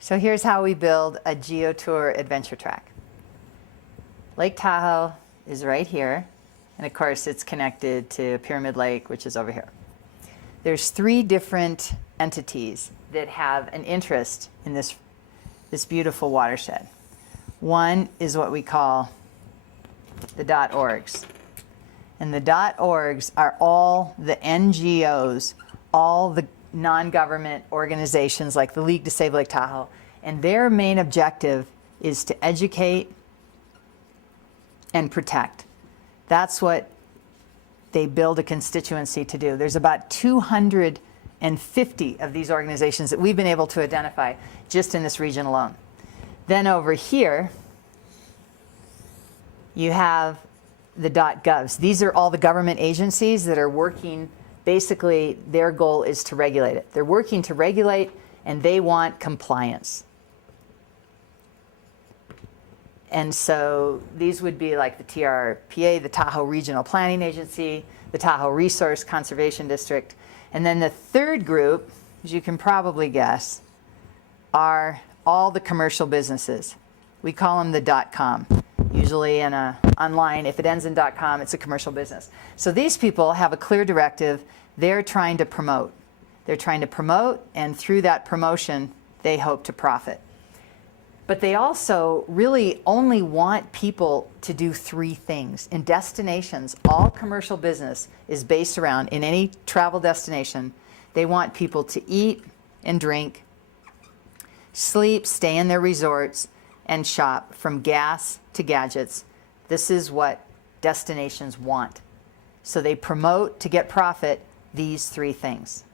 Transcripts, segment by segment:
So here's how we build a GeoTour adventure track. Lake Tahoe is right here, and of course it's connected to Pyramid Lake, which is over here. There's 3 different entities that have an interest in this beautiful watershed. One is what we call the .orgs. And the .orgs are all the NGOs, all the non-government organizations like the League to Save Lake Tahoe, and their main objective is to educate and protect. That's what they build a constituency to do. There's about 250 of these organizations that we've been able to identify just in this region alone. Then over here, you have the .govs. These are all the government agencies that are working. Basically, their goal is to regulate it. They're working to regulate, and they want compliance. And so these would be like the TRPA, the Tahoe Regional Planning Agency, the Tahoe Resource Conservation District. And then the third group, as you can probably guess, are all the commercial businesses. We call them the .com. Usually online, if it ends in .com, it's a commercial business. So these people have a clear directive. They're trying to promote. They're trying to promote, and through that promotion, they hope to profit. But they also really only want people to do 3 things. In destinations, all commercial business is based around, in any travel destination, they want people to eat and drink, sleep, stay in their resorts, and shop, from gas to gadgets. This is what destinations want. So they promote to get profit these 3 things.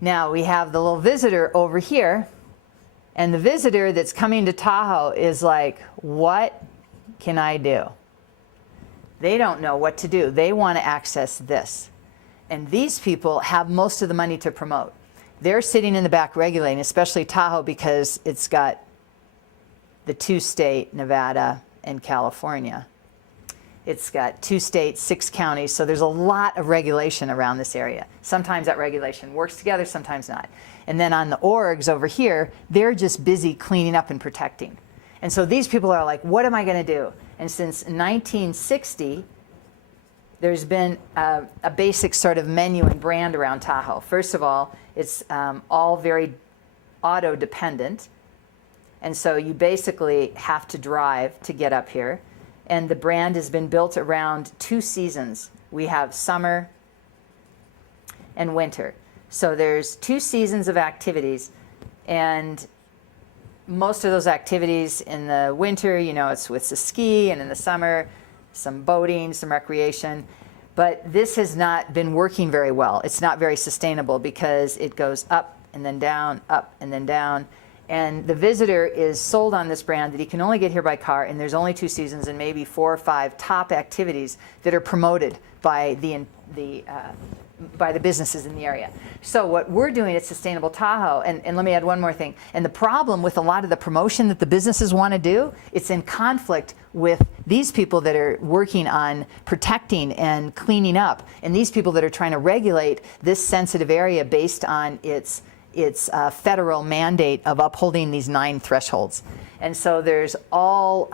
Now we have the little visitor over here, and the visitor that's coming to Tahoe is like, what can I do? They don't know what to do. They want to access this. And these people have most of the money to promote. They're sitting in the back regulating, especially Tahoe, because it's got the 2 states, Nevada and California. It's got 2 states, 6 counties, so there's a lot of regulation around this area. Sometimes that regulation works together, sometimes not. And then on the orgs over here, they're just busy cleaning up and protecting. And so these people are like, what am I going to do? And since 1960, there's been a basic sort of menu and brand around Tahoe. First of all, it's all very auto-dependent. And so you basically have to drive to get up here. And the brand has been built around 2 seasons. We have summer and winter. So there's 2 seasons of activities, and most of those activities in the winter, you know, it's with the ski, and in the summer, some boating, some recreation. But this has not been working very well. It's not very sustainable because it goes up and then down, up and then down. And the visitor is sold on this brand that he can only get here by car, and there's only 2 seasons and maybe 4 or 5 top activities that are promoted by the businesses in the area. So what we're doing at Sustainable Tahoe, and let me add one more thing, and the problem with a lot of the promotion that the businesses want to do, it's in conflict with these people that are working on protecting and cleaning up, and these people that are trying to regulate this sensitive area based on its federal mandate of upholding these 9 thresholds. And so there's all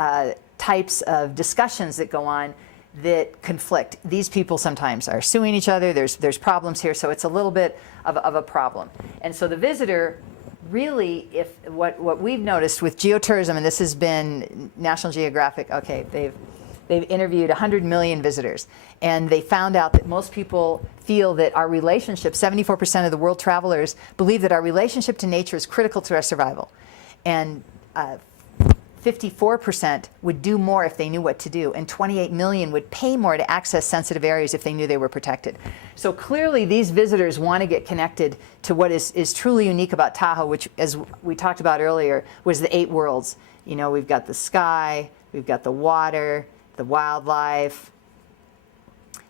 types of discussions that go on that conflict. These people sometimes are suing each other. There's problems here, so it's a little bit of a problem. And so the visitor really, if what we've noticed with geotourism, and this has been National Geographic, okay, they've interviewed 100 million visitors, and they found out that most people feel that our relationship, 74% of the world travelers believe that our relationship to nature is critical to our survival. And 54% would do more if they knew what to do, and 28 million would pay more to access sensitive areas if they knew they were protected. So clearly these visitors want to get connected to what is truly unique about Tahoe, which, as we talked about earlier, was the 8 worlds. You know, we've got the sky, we've got the water, the wildlife,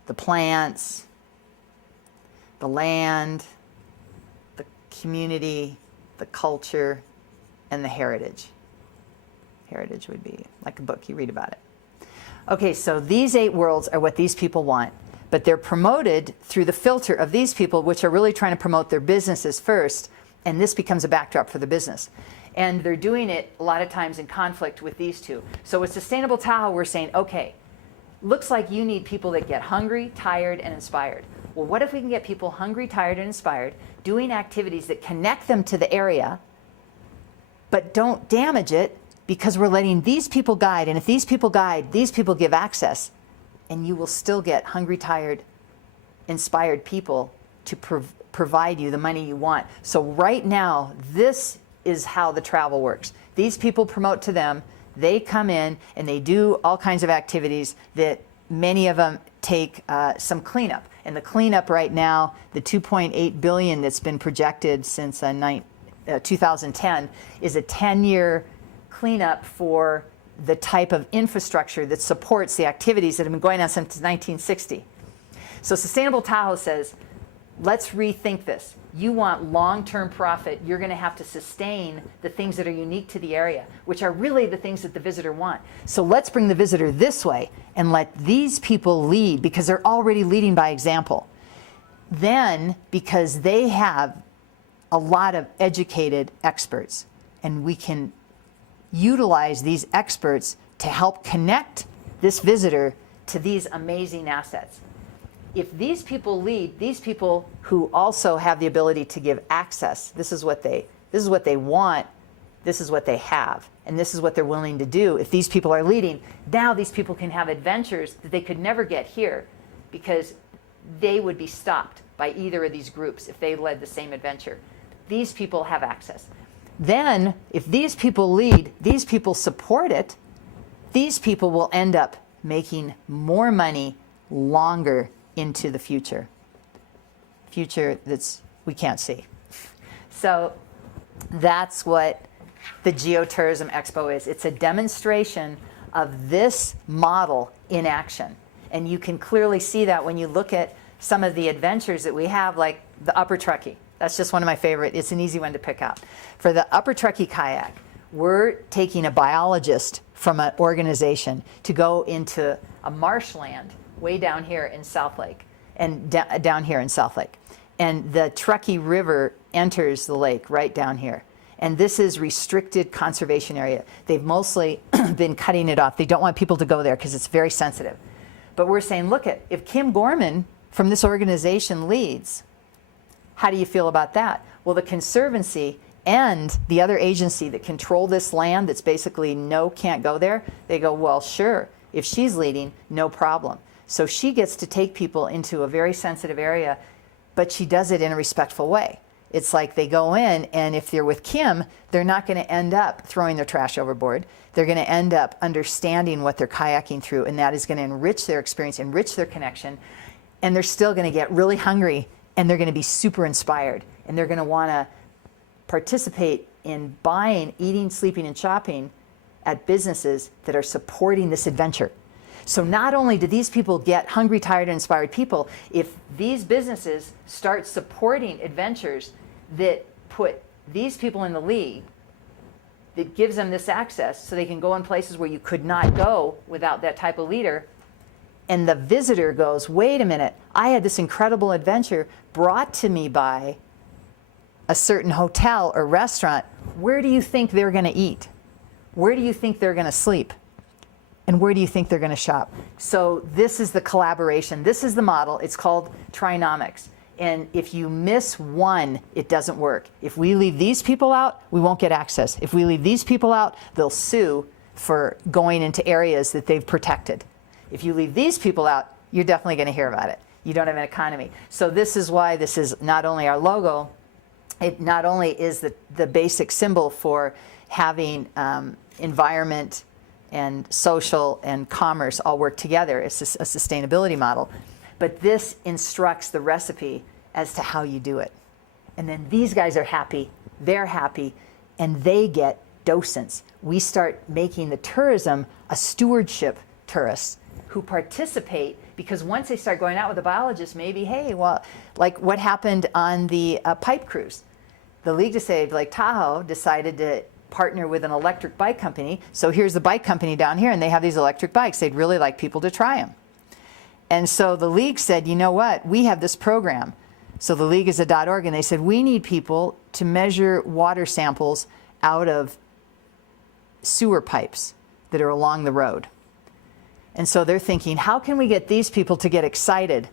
the plants, the land, the community, the culture, and the heritage. Heritage would be like a book, you read about it. Okay, so these 8 worlds are what these people want, but they're promoted through the filter of these people, which are really trying to promote their businesses first, And this becomes a backdrop for the business. And they're doing it a lot of times in conflict with these two. So with Sustainable Tahoe, we're saying, okay, looks like you need people that get hungry, tired, and inspired. Well, what if we can get people hungry, tired, and inspired, doing activities that connect them to the area, but don't damage it, because we're letting these people guide. And if these people guide, these people give access, and you will still get hungry, tired, inspired people to provide you the money you want. So right now, this is how the travel works. These people promote to them, they come in and they do all kinds of activities that many of them take some cleanup. And the cleanup right now, the $2.8 billion that's been projected since 2010 is a 10-year cleanup for the type of infrastructure that supports the activities that have been going on since 1960. So Sustainable Tahoe says, let's rethink this. You want long-term profit, you're going to have to sustain the things that are unique to the area, which are really the things that the visitor want. So let's bring the visitor this way and let these people lead, because they're already leading by example. Then, because they have a lot of educated experts, and we can utilize these experts to help connect this visitor to these amazing assets. If these people lead, these people who also have the ability to give access, this is what they want, this is what they have, and this is what they're willing to do. If these people are leading, now these people can have adventures that they could never get here, because they would be stopped by either of these groups if they led the same adventure. These people have access. Then, if these people lead, these people support it, these people will end up making more money longer into the future that's we can't see. So that's what the Geotourism Expo is. It's a demonstration of this model in action. And you can clearly see that when you look at some of the adventures that we have, like the Upper Truckee. That's just one of my favorite. It's an easy one to pick out. For the Upper Truckee kayak, we're taking a biologist from an organization to go into a marshland way down here in South Lake, and down here in South Lake. And the Truckee River enters the lake right down here. And this is restricted conservation area. They've mostly been cutting it off. They don't want people to go there because it's very sensitive. But we're saying, look, if Kim Gorman from this organization leads, how do you feel about that? Well, the Conservancy and the other agency that control this land that's basically no, can't go there, they go, well, sure, if she's leading, no problem. So she gets to take people into a very sensitive area, but she does it in a respectful way. It's like they go in, and if they're with Kim, they're not going to end up throwing their trash overboard. They're going to end up understanding what they're kayaking through, and that is going to enrich their experience, enrich their connection, and they're still going to get really hungry, and they're going to be super inspired, and they're going to want to participate in buying, eating, sleeping, and shopping at businesses that are supporting this adventure. So not only do these people get hungry, tired, and inspired people, if these businesses start supporting adventures that put these people in the lead, that gives them this access so they can go in places where you could not go without that type of leader, and the visitor goes, wait a minute, I had this incredible adventure brought to me by a certain hotel or restaurant. Where do you think they're going to eat? Where do you think they're going to sleep? And where do you think they're going to shop? So this is the collaboration. This is the model. It's called TriNomics. And if you miss one, it doesn't work. If we leave these people out, we won't get access. If we leave these people out, they'll sue for going into areas that they've protected. If you leave these people out, you're definitely going to hear about it. You don't have an economy. So this is why this is not only our logo, it not only is the basic symbol for having environment and social and commerce all work together. It's a sustainability model. But this instructs the recipe as to how you do it. And then these guys are happy, they're happy, and they get docents. We start making the tourism a stewardship tourists who participate, because once they start going out with a biologist, maybe, hey, well, like what happened on the pipe cruise. The League to Save Lake Tahoe decided to partner with an electric bike company. So here's the bike company down here, and they have these electric bikes. They'd really like people to try them. And so the League said, you know what? We have this program. So the league is a .org, and they said, we need people to measure water samples out of sewer pipes that are along the road. And so they're thinking, how can we get these people to get excited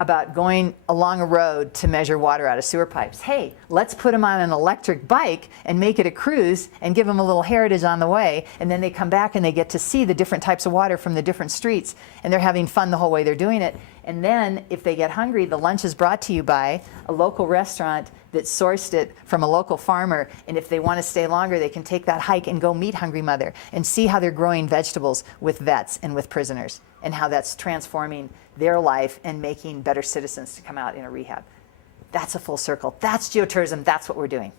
about going along a road to measure water out of sewer pipes? Hey, let's put them on an electric bike and make it a cruise and give them a little heritage on the way. And then they come back and they get to see the different types of water from the different streets. And they're having fun the whole way they're doing it. And then if they get hungry, the lunch is brought to you by a local restaurant that sourced it from a local farmer. And if they want to stay longer, they can take that hike and go meet Hungry Mother and see how they're growing vegetables with vets and with prisoners, and how that's transforming their life and making better citizens to come out in a rehab. That's a full circle. That's geotourism. That's what we're doing.